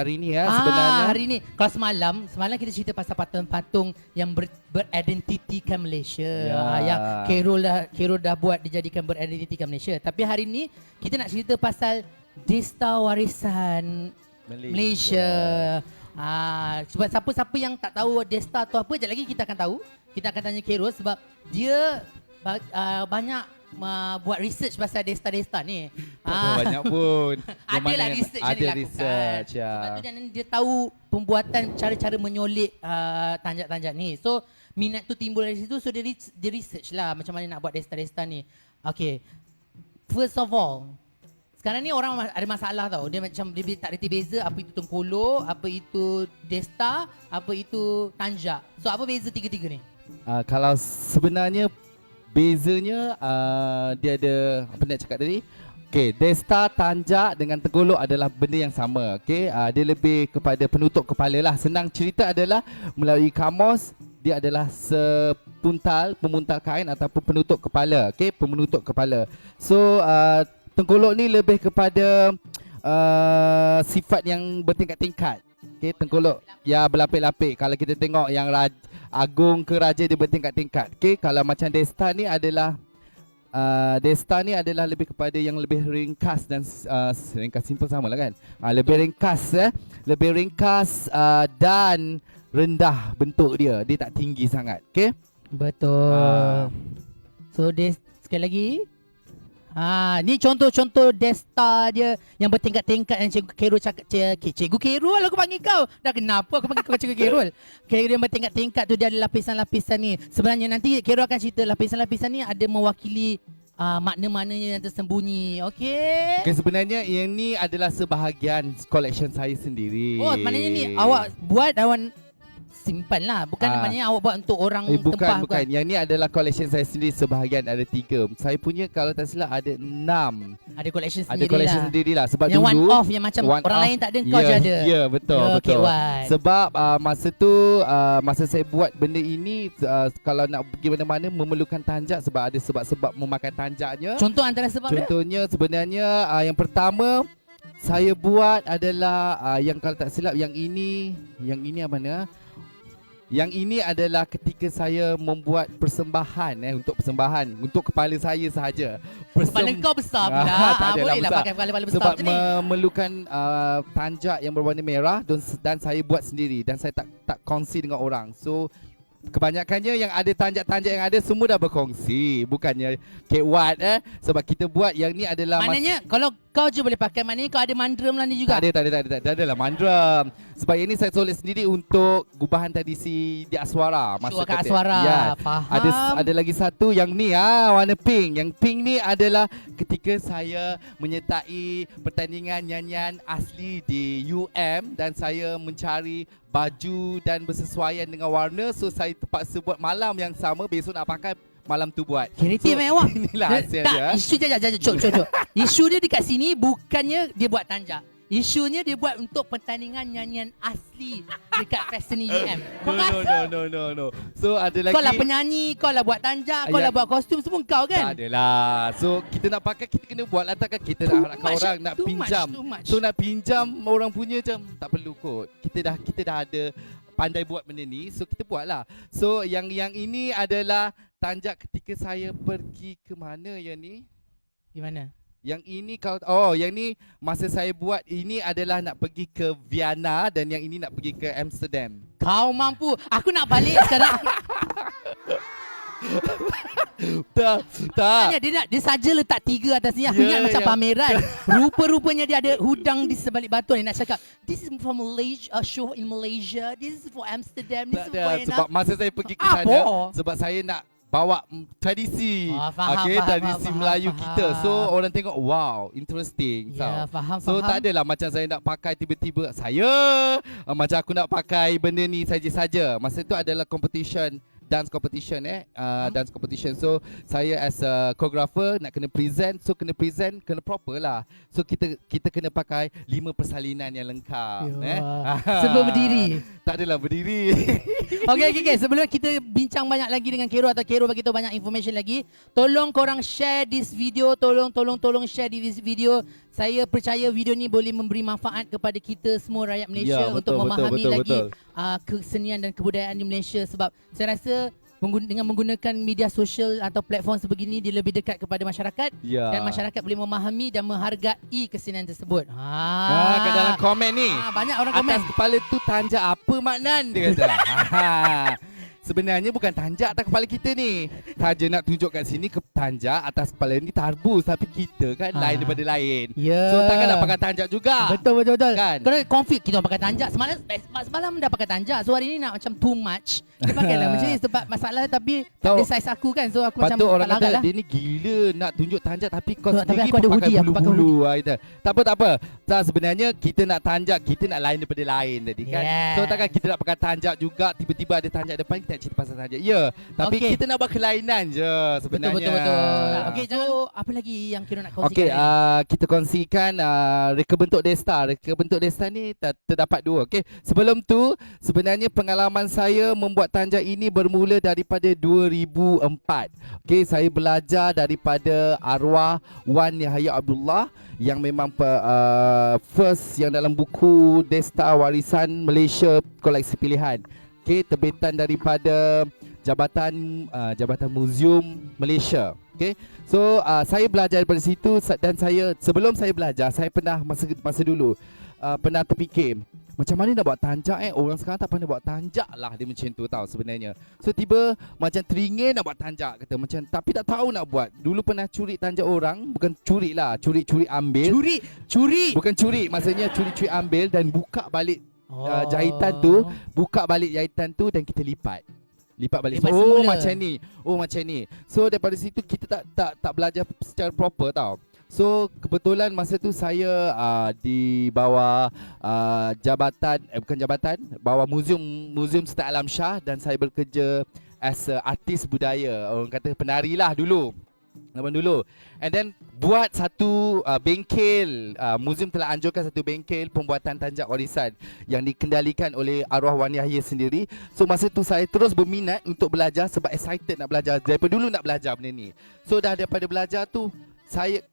Hari ni ya sebenarnya. Hari ni kalau semalam kita cerita pasal patung-patung yang beridentitikan Malaysia. Yang Khairul dah buat dijadikan beridentitikan Malaysia. Tapi hari ni kita nak cerita pasal Desta Warisan Malaysia. Sebab siapa-siapa yang tak tahu Desta tu apa, sekejap lagi kita akan tahu. Kita akan tanya Khairul sebab dia banyak buat research pasal Desta ni. Banyak pun. Adalah research yang dilakukan. Sebab tu dia tahu pembuatan cara-cara menyolek tanjak-tanjak ni. So minat tu timbul dari situ. So dia research lah macam mana nak buat Desta ni. Okay. First of all, sekarang ni orang ada masalah tau. Dia macam dia tak reti beza apa itu tengkolok, apa itu Desta, apa itu tanjak. So apa beza tiga-tiga ni? Kalau sebenarnya bezanya dia ada apa nak cakap tadi? Okey, Desta, tanjak dengan tengkolok adalah benda yang sama. Okey, dia lebih kepada penutup kepala lah. Senang cerita adalah melalui kamus dia adalah pemuntal kain ataupun penutup kepala. Okey, penutup kepala. So tengkolok ni lebih kepada sifat yang bertingkat-tingkat. Okey, tengkolok ya berlapik-lapik. Kalau kita tengok yang agung ke raja dia bertingkat-tingkat. Okey, kalau macam Desta ni adalah lebih kepada yang lebih ringkas dan ringkas simple sama lah kan. Lebih ringkas dan rendah bentuk dia. Dia tak tinggi sangat. Okey? Betul. So sekali lagi. Ni contoh-contoh Desta dia yang bertingkat-tingkat yang Cikgu Khairul cakap. Cikgu Khairul lah aku panggil kau. Dah kenapa aku panggil kau Cikgu Khairul? Khairul yang bertingkat-tingkat tu dia ada lapisan-lapisan ni. Sebenarnya nanti Khairul akan cerita lapisan-lapisan ni ada mewakili makna-maknanya yang tersembunyi. Okey. Okay, sebenarnya yang ni adalah sebahagian collection saya sendiri. Oh, maknanya ni awak buat awak simpan lah. Bukan maknanya awak buat untuk orang tempah. Bukan. Yang ni adalah collection saya sendiri. Sebahagian ada 3. Saya punya kalau tak silap ada 6. Ada collection sendiri. Ada collection sendiri lah. Sebab yang dulu one off yang macam orang lain tak ada kau je ada. Ya, betul. Okay, sebab masa tu masa saya buat benda ini kalau nak pergi mana-mana memerlukan tanjak sebab ada sebab-sebab memakan tanjaknya. Contoh antara sebab Contohnya sebenarnya yang pertama saya buat adalah yang kalau tak silap yang ini apa mana? Yang ini adalah ketika saya membuat persembahan untuk kepala saya sahaja. Kepala kau besar pula. Boleh lah pakai kepala besar sebab macam ni. memerlukan tanjak yang berwarna merah dan saya buat sendiri dan saya tak kongsi dengan orang. So kebanyakannya yang ada tanjak-tanjak yang ada semua dah berkongsi. Bukannya Kek Wat sebab kita buat yang ni adalah maknanya kalau kau je boleh pakai, maknanya kau ada mandram lah ni juga. Tak ada lah mandram. Sebab yang ni saya solid sendiri untuk gubahan tradisi di Aswara. Aswara. Ya. Faham. Ada lagi satu yang ni warna pink. Yang pink ni adalah ketika saya menyertai pertandingan nyanyian asli di UM dan saya mencari baju dan bersesuaian dengan warna. So saya terpaksa buat malam yang sama, besok nak pakai malam tu buat. Kreatif awak. Inilah hasil dia. Isu jap. Isu dia dekat sini bukannya dia buat tanjak. Isunya dia buat untuk pertandingan nyanyian asli dekat Festini UM. No. So ada lagi. Kau lah penyanyi, kau lah buat tanjak, kau lah buat kostum, semua kau kan? Tak adalah. So kita nak pakai, kita kena buat lah. Takkan kita nak harapkan orang nak pinjam. So nak pinjam orang punya macam tak perlu kot. Kita dah ada pandai buat benda ni. So kita buat lah. So yang ini adalah tanjak ketika saya pergi ke mana yang ni? Gimana? Yang ini yang ni masa saya buat ini adalah nak pergi ke Vienna dan yang ini nak pergi ke Amsterdam. Kau mampu. Aku nak balik sekarang. Tak. Dia saja letak 3 atas ni. Aku ingat macam pameran. Rupa-rupanya dia ada hudang di sebalik batu ni. Nak cakap, this is for Malaysia, show in Malaysia. This is for Amsterdam. This is for Vienna. Sebab masa saya pergi ke sana, sebab saya nak bawa tradisi, tradisi Melayu kita. So orang tengok, wow, interesting. Faham. So tak adalah macam saya nak pakai tiba-tiba macam aku nak pakai benda ni saja-saja. Masa tu adalah competition dance competition dance competition. So saya as a choreographer nak kena present, so kena proper lah. So kita kena pakai 5 persalinan yang lengkap. Sebelum berdiri. Tak adalah berdiri. Okay. Sebelum kita bincang banyak lagi dengan Khairul atau Khairul bagi tahu banyak information lagi, tolong korang share this video, tolong share this video. Saya percaya video ni boleh memberi manfaat kepada kita semua rakyat Malaysia untuk memahami lagi kesenian dan kebudayaan di Malaysia, sebab saya rasa dengan menggunakan media sosial atau platform sebegini dia lebih dekat kepada masyarakat dan masyarakat boleh memahami dan menghargai kesenian tersebut. Kat dalam komen ni banyak orang komen. Atas kepala tu tanjak apa maknan dia kata. Sebenarnya bukan tanjak atas kepala kita ni. Saja nak tunjuk kat sini tanjak atas kepala ni tarbus, tapi kita kan lain daripada lain. So takkan nak pakai tanjak juga. Betul kan? Kalau konflik kita pakai tanjak, semalam dah pakai tanjak. So hari ni nak macam too much. Dia pakailah macam ni sebab masalah, tapi tak ada saiz aku kan. So aku macam orang tak kata lah. dia ni gila nak tunjuk tanjak, tapi kau Tapi sendiri aku ada hoodie, aku pakai bulu. Tak apa. Sebenarnya kita nak tanjak, kita nak lain daripada lain tadi kan. So takkan kita nak pakai tanjak juga, tiba-tiba ada tanjak depan, kita nak cerita pasal tanjak. Tapi kita nak buat kelainan je sebenarnya. Betul. Okey, jangan apa lagi yang kita nak kongsikan? Okey, kita kongsikan reka bentuk Daystar. Reka bentuk Daystar ni terdapat 2. Okey, sebelum tu sebenarnya pengalaman saya membuat tanjak ini bermula daripada 2004. Okey, saya belajar daripada arwah Wan Yahya Abdullah yang memang first yang dalam buku Daystar Warisan Malaysia Koleksi Pilihan. Okay, terbitan daripada Jabatan Museum Malaysia. Okay, so saya belajar daripada situ, dan sebelum saya belajar, saya pernah masa dulu pernah terfikir macam mana nak buat tanjak orang sekarang tak pandai buat tanjak lah, dia macam tu tahu sebenarnya. So tiba macam teringin nak buat tanjak kata macam, tapi tak tahu nak buat. Dulu pernah curi tanjak orang, bukan curi lah, curi ambil. Curi. Bukan curi, maksudnya curi ambil dan buka balik jahitan tu, dan kita lipat balik. Macam ni. So daripada situ kita tak belajar secara proper tau. So kebetulan masa tu saya di bawah bawah Museum Sultan Alam Shah, dan saya bekerja as a artis budaya. Orang kata penari lah dulu. And then buat satu bengkel. Museum telah anjurkan satu bengkel pembuatan tanjak warisan yang dikendalikan oleh arwah Wan Yahya sendiri. So masa tu saya terus berminat untuk belajar, sebab excited nak belajar. Daripada dulu nak belajar benda ni. So dah daripada belajar tu,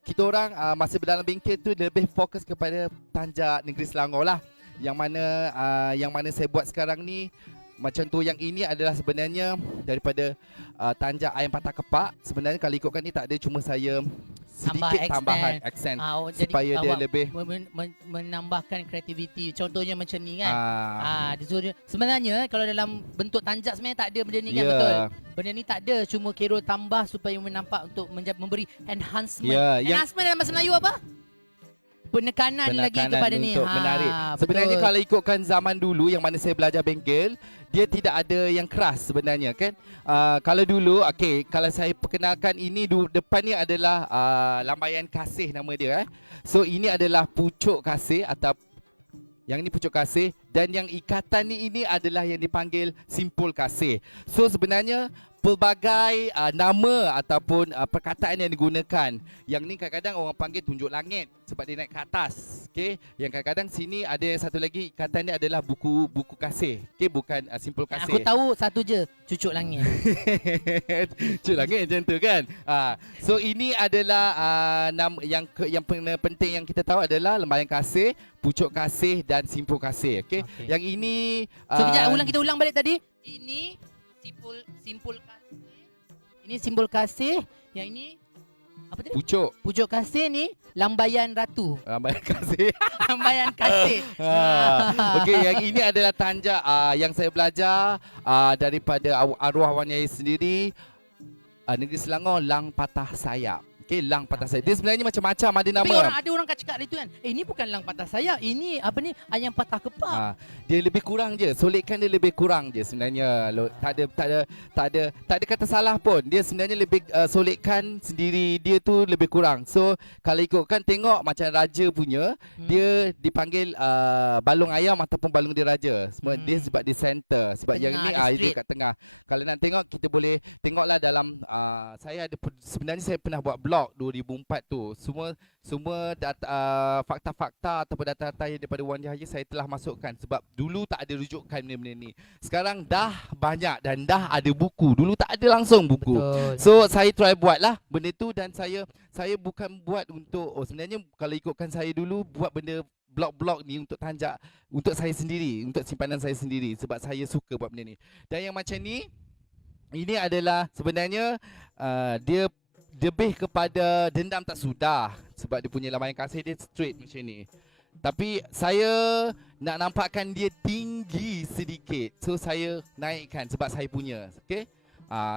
kita orang masa dalam bengkel tu lebih fokus kepada tanjak Negeri Selangor lah. Yang mana saya buat sekarang ni. Macam tu, yang ini adalah sebenarnya daripada tanjak ayam patah kepak. Sebenarnya kalau ikutkan ni tak ada, cuma saya sedikit tambahan accent supaya dia lebih menambahkan kreativiti. Contohnya macam ni kan. Sebenarnya kalau dalam bentuk tanjak sebenarnya tak ada benda ni kan, betul. Benda ni tak ada, cuma Khairul tambah supaya menampak untuk memberi enhancement. Enhancement dalam bahasa Melayu apa? Penekanan lagi kepada ni untuk menarik. Sebenarnya kalau ikutkan zaman dulu yang mana saya belajar bengkel, dia tidak ada yang keras sebenarnya kan. Kalau dulu, kalau saya perkenalkan ini, depan ni adalah lambaian kasih nama dia. So ini adalah pucuk kasih, atau yang ini pucuk kasih, dan yang ikatan ini adalah yang dipanggil simpul kasih. So sebenarnya pelbagai nama ataupun perkataan yang digunakan. Yang ni kadang-kadang orang panggil tunjuk langit sebab dia naik ke atas. Yang kadang-kadang sini ada yang satu lagi ikatan dia adalah buku kasih. Bukan simpul kasih. Aku tahu satu je, cucuk langit. Cucuk langit macam tu kan. So ini adalah yang penting yang kita tahu adalah lembayan kasih, pucuk kasih dan simpul kasih. Yang ini so kita ulang balik tadi. Ini simpul kasih. Ini simbol kasih. Yang ini apa tadi? Pucuk kasih ni lambaian ratu. Lambaian kasih. Lambaian kasih. Yang ini adalah tanjak yang saya belajar daripada arwah Wan Yahya sendiri, Negeri Selangor, Lang Patah Sayap. Okay, lang patah sayap. Dia sebenarnya macam-macam ada nama. Tapi ada orang kat cakap itu kan, ini bukan lang patah sayap, ini apa ni, ayam patah kepak. Dia lebih kurang je. Solitkan dia lebih kurang je sebenarnya. Tak ada kata salah pun. Dia sebenarnya lebih solitkan sendiri dia tu lebih kurang. So kalau ikutkan tengok macam raja punya, dia dipanggil balung ayam ataupun balung diraja. Semua dia sebab di center. Sebab Tengah, yang ni dia kat tengah. Kalau nak tengok kita boleh tengoklah dalam saya ada sebenarnya saya pernah buat blog 2004 tu. Semua fakta-fakta ataupun data-data yang daripada Wan Jahaya saya telah masukkan sebab dulu tak ada rujukan benda-benda ni. Sekarang dah banyak dan dah ada buku. Dulu tak ada langsung buku. Betul. So saya try buatlah benda tu dan saya bukan buat untuk sebenarnya kalau ikutkan saya dulu buat benda blog-blog ni untuk tanjak untuk saya sendiri, untuk simpanan saya sendiri sebab saya suka buat benda ni. Dan yang macam ni ini adalah sebenarnya dia lebih kepada dendam tak sudah sebab dia punya lambaian kasih dia straight macam ni. Tapi saya nak nampakkan dia tinggi sedikit. So saya naikkan sebab saya punya. Okay?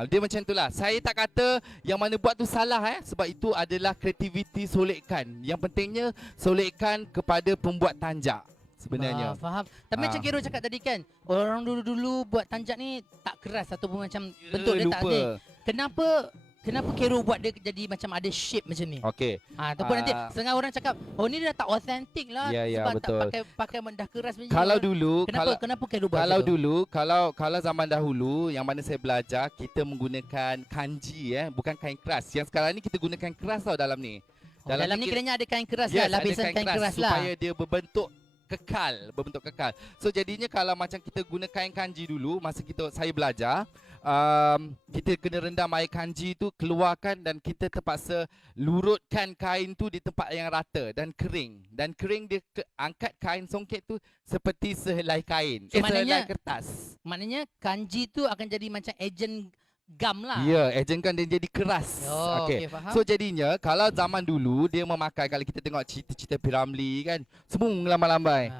Dia macam itulah. Saya tak kata yang mana buat tu salah sebab itu adalah kreativiti solitkan. Yang pentingnya solitkan kepada pembuat tanjak sebenarnya. Faham. Tapi macam Kero cakap tadi kan, orang dulu-dulu buat tanjak ni tak keras ataupun macam bentuk dia tak ada. Kenapa Kero buat dia jadi macam ada shape macam ni? Okey. Ataupun nanti setengah orang cakap, oh ni dah tak authentic lah sebab betul. tak pakai dah keras macam ni. Kalau dulu kenapa Kero buat kalau tu? dulu kalau zaman dahulu yang mana saya belajar kita menggunakan kanji bukan kain keras. Yang sekarang ni kita gunakan keras tau dalam ni. Dalam ni kiranya ada kain keras lah, lapisan kain keras lah. Supaya dia berbentuk kekal. So jadinya kalau macam kita guna kain kanji dulu masa saya belajar, kita kena rendam air kanji tu, keluarkan dan kita terpaksa lurutkan kain tu di tempat yang rata dan kering dia angkat kain songket tu seperti sehelai kain, sehelai kertas. Maknanya kanji tu akan jadi macam ejen gam lah. Ya, ejen gam dia jadi keras. Okay, faham. So jadinya kalau zaman dulu dia memakai, kalau kita tengok cerita-cerita Piramli kan, semua melambai-lambai.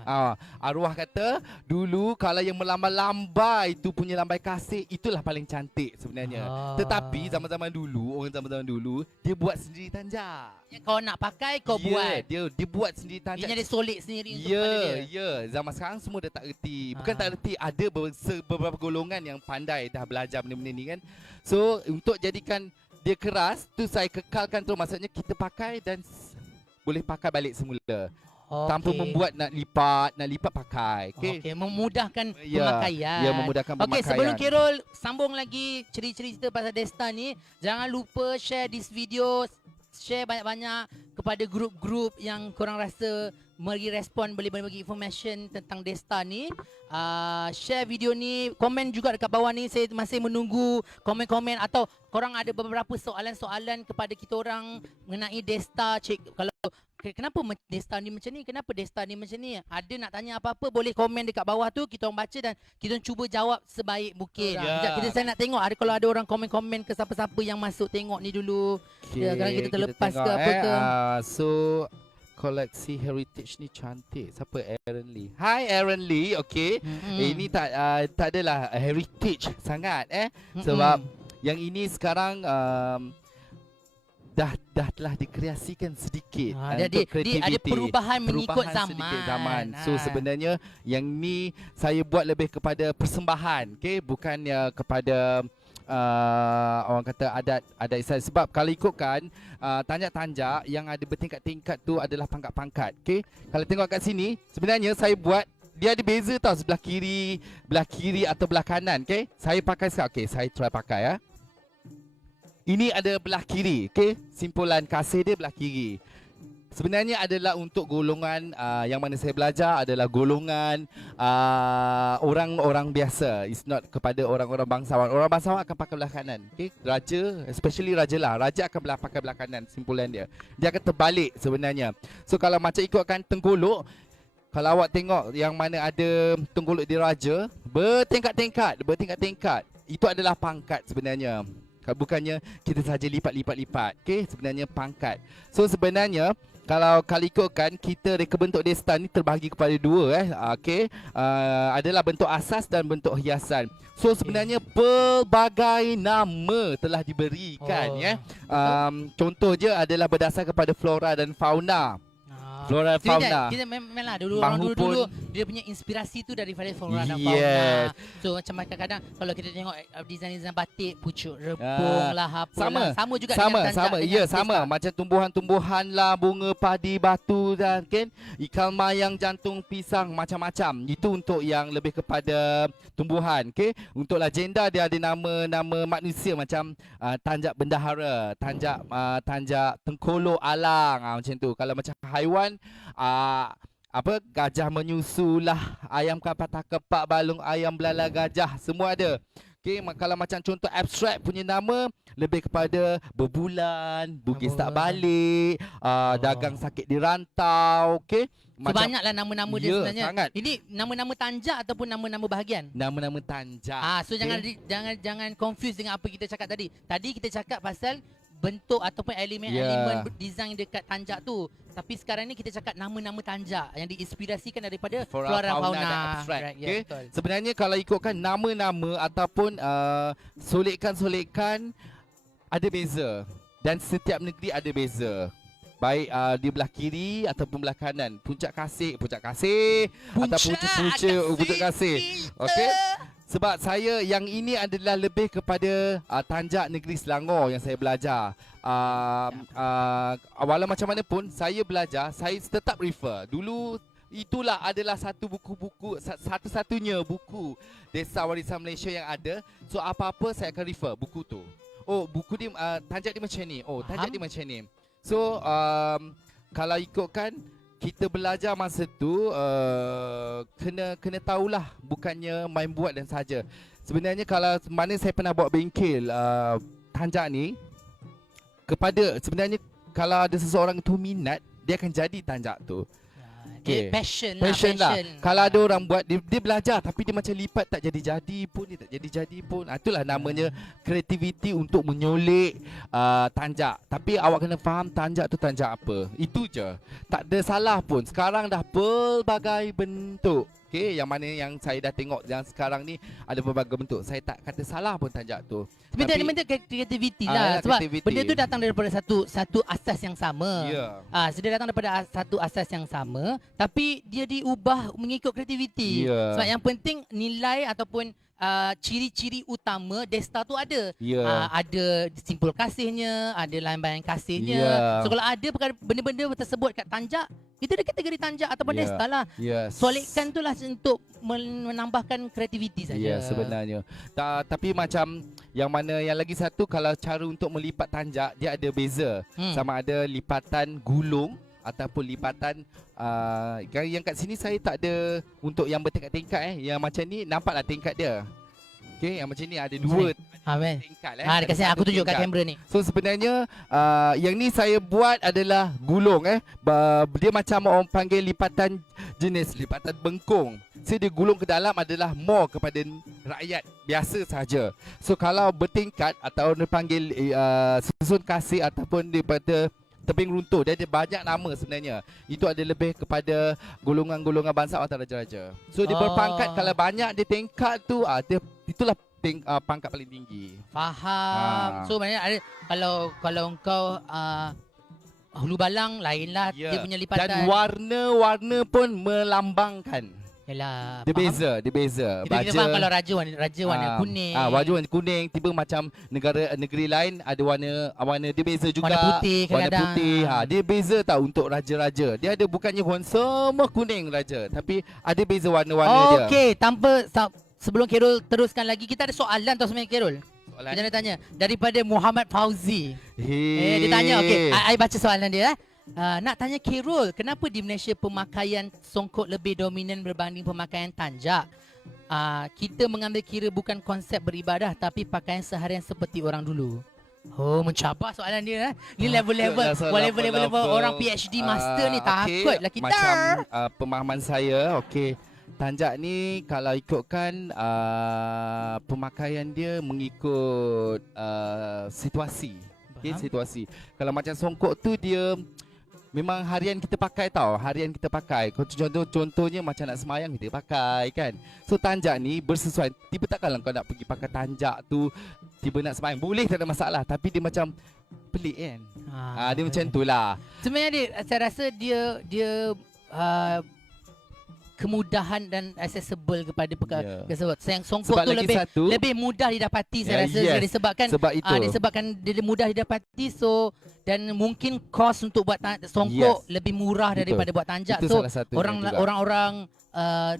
Arwah kata dulu kalau yang melambai-lambai tu punya lambai kasih itulah paling cantik sebenarnya. Tetapi zaman-zaman dulu dia buat sendiri tanjak. Kau nak pakai kau buat. Dia buat sendiri tanjak. Dia jadi solid sendiri untuk pada dia. Ya, zaman sekarang semua dah tak reti. Bukan tak reti, ada beberapa golongan yang pandai dah belajar benda-benda ni kan. So untuk jadikan dia keras tu saya kekalkan tu, maksudnya kita pakai dan boleh pakai balik semula. Tanpa membuat nak lipat pakai. Okay, memudahkan pemakaian. Ya, memudahkan pemakaian. Okay, sebelum Kerol sambung lagi cerita-cerita pasal Desta ni, jangan lupa share this video, share banyak-banyak kepada grup-grup yang korang rasa bagi respon, boleh bagi information tentang Desta ni. Share video ni, komen juga dekat bawah ni. Saya masih menunggu komen-komen atau korang ada beberapa soalan-soalan kepada kita orang mengenai Desta. Kalau kenapa Desta ni macam ni, kenapa Desta ni macam ni, ada nak tanya apa-apa boleh komen dekat bawah tu, kita orang baca dan kita orang cuba jawab sebaik mungkin. Sekejap, saya nak tengok kalau ada orang komen-komen ke siapa-siapa yang masuk tengok ni dulu. Kadang kita terlepas ke apa ke. So koleksi heritage ni cantik. Siapa? Aaron Lee. Hi Aaron Lee. Okay. Ini tak adalah heritage sangat sebab yang ini sekarang dah telah dikreasikan sedikit untuk kreativiti. Ada perubahan mengikut zaman. So sebenarnya yang ni saya buat lebih kepada persembahan, bukannya kepada orang kata adat Israel. Sebab kalau ikutkan tanjak-tanjak yang ada bertingkat-tingkat tu adalah pangkat-pangkat. Kalau tengok kat sini, sebenarnya saya buat dia ada beza tau, sebelah kiri atau belah kanan. Saya pakai sekarang. Saya try pakai Ini ada belah kiri, simpulan kasih dia belah kiri. Sebenarnya adalah untuk golongan yang mana saya belajar adalah golongan orang-orang biasa. It's not kepada orang-orang bangsawan. Orang bangsawan akan pakai belah kanan. Raja, especially raja lah. Raja akan pakai belah kanan, simpulan dia. Dia akan terbalik sebenarnya. So kalau macam ikutkan tengkolok, kalau awak tengok yang mana ada tengkolok di raja, bertingkat-tingkat. Itu adalah pangkat sebenarnya. Bukannya kita saja lipat. Okey, sebenarnya pangkat. So sebenarnya kalau ikutkan, kita reka bentuk Daystar ni terbahagi kepada dua okey. Adalah bentuk asas dan bentuk hiasan. So sebenarnya pelbagai nama telah diberikan contoh je adalah berdasar kepada flora dan fauna. Flora dan fauna. Kita memanglah orang dulu dia punya inspirasi tu daripada flora dan fauna. Yes. So macam kadang-kadang kalau kita tengok design batik, pucuk rebung lah, sama juga dengan tanjak. Sama. Macam tumbuhan-tumbuhan lah, bunga padi, batu dan kan, ikan mayang, jantung pisang, macam-macam. Itu untuk yang lebih kepada tumbuhan. Okay? Untuk legenda dia ada nama-nama manusia macam tanjak bendahara, tanjak tengkolok alang, macam tu. Kalau macam haiwan, gajah menyusulah, ayam kapata kepak, balung ayam, belala gajah, semua ada. Okey, kalau macam contoh abstrak punya nama lebih kepada berbulan, bugis tak balik, dagang sakit di rantau, okey. So, banyaklah nama-nama dia sebenarnya. Sangat. Ini nama-nama tanjak ataupun nama-nama bahagian? Nama-nama tanjak. So jangan confuse dengan apa kita cakap tadi. Tadi kita cakap pasal bentuk ataupun elemen-elemen design dekat tanjak tu. Tapi sekarang ni kita cakap nama-nama tanjak yang diinspirasikan daripada flora fauna dan abstrak. Right, Okay? betul. Sebenarnya kalau ikutkan nama-nama ataupun solekan-solekan ada beza. Dan setiap negeri ada beza. Baik di belah kiri ataupun belah kanan. Puncak kasih ataupun puncak kasih. Okey. Sebab saya yang ini adalah lebih kepada tanjak negeri Selangor yang saya belajar. Walau macam mana pun saya belajar, saya tetap refer. Dulu itulah adalah satu buku-buku, satu-satunya buku Desa Warisan Malaysia yang ada. So apa-apa saya akan refer buku tu. Oh, buku dia tanjak dia macam ni. Oh, tanjak dia macam ni. So kalau ikutkan kita belajar masa tu kena tahulah, bukannya main buat dan saja. Sebenarnya kalau mana saya pernah buat bengkel tanjak ni, sebenarnya kalau ada seseorang tu minat, dia akan jadi tanjak tu. Okay. Passion lah. Kalau ada orang buat, dia belajar tapi dia macam lipat tak jadi-jadi pun, dia tak jadi-jadi pun. Itulah namanya kreativiti untuk menyolek tanjak. Tapi awak kena faham tanjak tu tanjak apa. Itu je. Tak ada salah pun. Sekarang dah pelbagai bentuk. Okay, yang mana yang saya dah tengok yang sekarang ni ada berbagai bentuk. Saya tak kata salah pun tanjak tu. Tapi dia elemen kreativiti lah. Sebab benda tu datang daripada satu asas yang sama. So dia datang daripada satu asas yang sama, tapi dia diubah mengikut kreativiti. Sebab yang penting nilai ataupun ciri-ciri utama Daystar tu ada. Ada simpul kasihnya, ada lambayan kasihnya. So kalau ada benda-benda tersebut kat tanjak, itu dia kategori tanjak ataupun Daystar lah. Solekan tu lah untuk menambahkan kreativiti saja. Sebenarnya. Tapi macam yang mana yang lagi satu, kalau cara untuk melipat tanjak dia ada beza. Sama ada lipatan gulung ataupun lipatan yang kat sini saya tak ada untuk yang bertingkat-tingkat yang macam ni, nampaklah tingkat dia. Okey, yang macam ni ada dua tingkat dekat sini aku tunjuk kat kamera ni. So sebenarnya yang ni saya buat adalah gulung dia macam orang panggil lipatan jenis lipatan bengkung. So dia gulung ke dalam adalah more kepada rakyat biasa saja. So kalau bertingkat atau dipanggil susun kasih ataupun daripada tebing runtuh, dia ada banyak nama sebenarnya. Itu ada lebih kepada golongan-golongan bangsa atau raja-raja. So dia berpangkat, kalau banyak dia tingkat tu itulah pangkat paling tinggi. Faham. So maknanya ada, kalau engkau hulu balang lainlah dia punya lipatan. Dan warna-warna pun melambangkan. Yalah, Dia beza. Kita faham kalau raja warna kuning. Raja warna kuning, tiba macam negeri lain ada warna dia beza juga. Warna putih. Dia beza tau untuk raja-raja. Dia ada bukannya semua kuning raja, tapi ada beza warna-warna dia. Okey, sebelum Khairul teruskan lagi, kita ada soalan tau sebenarnya Khairul. Kita nak tanya daripada Muhammad Fauzi. Dia tanya, okey, I baca soalan dia. Nak tanya Khairul, kenapa di Malaysia pemakaian songkok lebih dominan berbanding pemakaian tanjak? Kita mengambil kira bukan konsep beribadah tapi pakaian seharian seperti orang dulu. Oh, mencabar soalan dia. Ni level-level orang PhD master ni, takutlah kita. Macam pemahaman saya, okey. Tanjak ni kalau ikutkan pemakaian dia mengikut situasi. Okay, Faham. situasi. Kalau macam songkok tu dia memang harian kita pakai tau. Harian kita pakai. Contohnya macam nak semayang kita pakai kan. So tanjak ni bersesuaian. Tiba tak kalau kau nak pergi pakai tanjak tu tiba nak semayang. Boleh, tak ada masalah. Tapi dia macam pelik kan. Dia macam tu lah. Sebenarnya saya rasa dia kemudahan dan accessible kepada tersebut. Yang songkok Sebab tu lagi satu, lebih mudah didapati saya rasa yes. disebabkan Sebab itu. disebabkan dia mudah didapati, so dan mungkin kos untuk buat songkok lebih murah daripada buat tanjak. Itu So salah satunya juga. orang-orang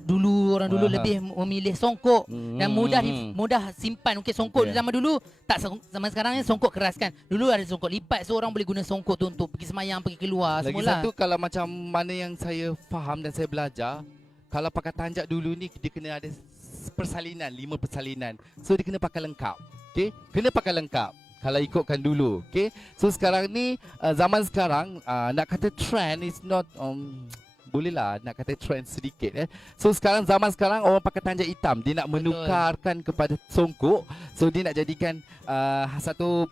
dulu lebih memilih songkok dan mudah simpan. Mungkin songkok zaman dulu tak zaman sekarang ni songkok keras kan. Dulu ada songkok lipat, so orang boleh guna songkok tu untuk pergi semayang, pergi keluar Lagi semula. satu, kalau macam mana yang saya faham dan saya belajar, kalau pakai tanjak dulu ni dia kena ada persalinan, 5 persalinan. So dia kena pakai lengkap. Okey, kena pakai lengkap kalau ikutkan dulu. Okey. So sekarang ni zaman sekarang nak kata trend is not boleh lah nak kata trend sedikit So zaman sekarang orang pakai tanjak hitam. Dia nak menukarkan kepada songkok. So dia nak jadikan satu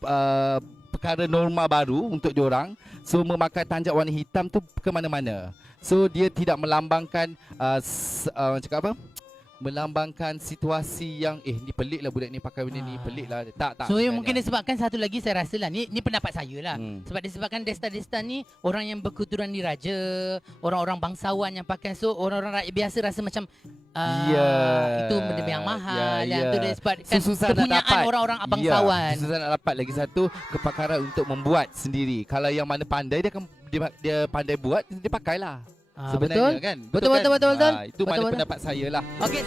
perkara norma baru untuk diorang. So memakai tanjak warna hitam tu ke mana-mana. So dia tidak melambangkan cakap apa? Melambangkan situasi yang ni pelik lah budak ni pakai benda ni, pelik lah. Tak. So mungkin disebabkan satu lagi saya rasa lah, ni pendapat saya lah. Sebab disebabkan Desta-Desta ni orang yang berketurunan diraja, orang-orang bangsawan yang pakai. So orang-orang rakyat biasa rasa macam itu benda yang mahal. Itu disebabkan kepunyaan orang-orang bangsawan. Susah nak dapat. Lagi satu, kepakaran untuk membuat sendiri. Kalau yang mana pandai, dia pandai buat, dia pakailah. Sebenarnya Betul? kan. Betul. Itu mana pendapat saya lah. Okey.